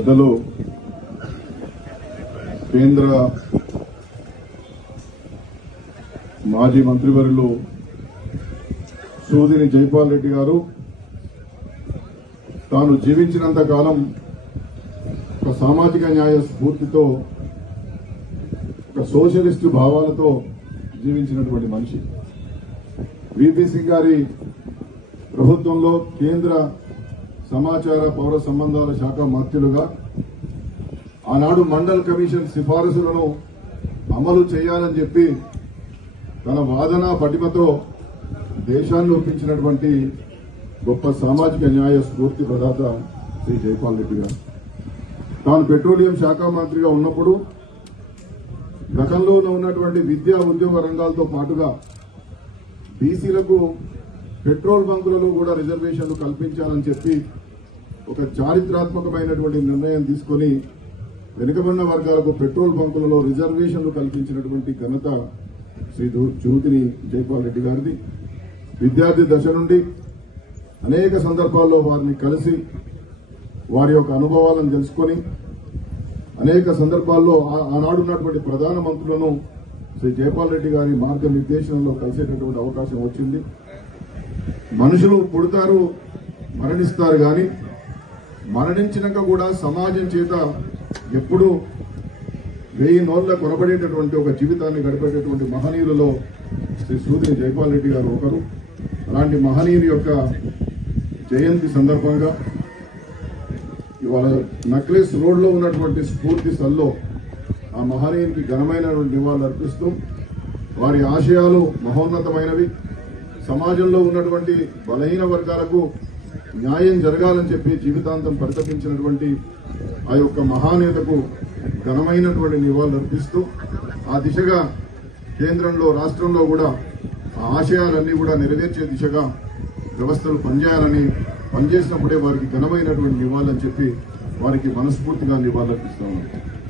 పెద్దలు కేంద్ర మాజీ మంత్రివర్యులు సూదిని జైపాల్ రెడ్డి గారు తాను జీవించినంత కాలం ఒక సామాజిక న్యాయ స్ఫూర్తితో ఒక సోషలిస్టు భావాలతో జీవించినటువంటి మనిషి విపి సింగ్ గారి ప్రభుత్వంలో కేంద్ర సమాచార పౌర సంబంధాల శాఖ మంత్రులుగా ఆనాడు మండల్ కమిషన్ సిఫారసులను అమలు చేయాలని చెప్పి తన వాదన పటిమతో దేశాన్ని ఒప్పించినటువంటి గొప్ప సామాజిక న్యాయ స్ఫూర్తి ప్రదాత శ్రీ జైపాల్ రెడ్డి గారు తాను పెట్రోలియం శాఖ మంత్రిగా ఉన్నప్పుడు గతంలో ఉన్నటువంటి విద్యా ఉద్యోగ రంగాలతో పాటుగా బీసీలకు పెట్రోల్ బంకులలో కూడా రిజర్వేషన్లు కల్పించాలని చెప్పి ఒక చారిత్రాత్మకమైనటువంటి నిర్ణయం తీసుకొని వెనుకబడిన వర్గాలకు పెట్రోల్ బంకులలో రిజర్వేషన్లు కల్పించినటువంటి ఘనత శ్రీ జ్యోతిని జైపాల్ రెడ్డి గారిది విద్యార్థి దశ నుండి అనేక సందర్భాల్లో వారిని కలిసి వారి యొక్క అనుభవాలను తెలుసుకొని అనేక సందర్భాల్లో ఆనాడున్నటువంటి ప్రధాన మంత్రులను శ్రీ జైపాల్ రెడ్డి గారి మార్గనిర్దేశంలో కలిసేటటువంటి అవకాశం వచ్చింది మనుషులు పుడతారు మరణిస్తారు కానీ మరణించినాక కూడా సమాజం చేత ఎప్పుడూ వెయ్యి నోళ్ళ కొనబడేటటువంటి ఒక జీవితాన్ని గడిపేటటువంటి మహనీయులలో శ్రీ సూదిని జైపాల్ రెడ్డి గారు ఒకరు అలాంటి మహనీయుని యొక్క జయంతి సందర్భంగా ఇవాళ నక్లెస్ రోడ్లో ఉన్నటువంటి స్ఫూర్తి సల్లో ఆ మహనీయునికి ఘనమైనటువంటి నివాళులు అర్పిస్తూ వారి ఆశయాలు మహోన్నతమైనవి సమాజంలో ఉన్నటువంటి బలహీన వర్గాలకు న్యాయం జరగాలని చెప్పి జీవితాంతం పరితపించినటువంటి ఆ యొక్క మహానేతకు ఘనమైనటువంటి నివాళులు అర్పిస్తూ ఆ దిశగా కేంద్రంలో రాష్ట్రంలో కూడా ఆ ఆశయాలన్నీ కూడా నెరవేర్చే దిశగా వ్యవస్థలు పనిచేయాలని పనిచేసినప్పుడే వారికి ఘనమైనటువంటి నివాళులు అని చెప్పి వారికి మనస్ఫూర్తిగా నివాళులు అర్పిస్తాము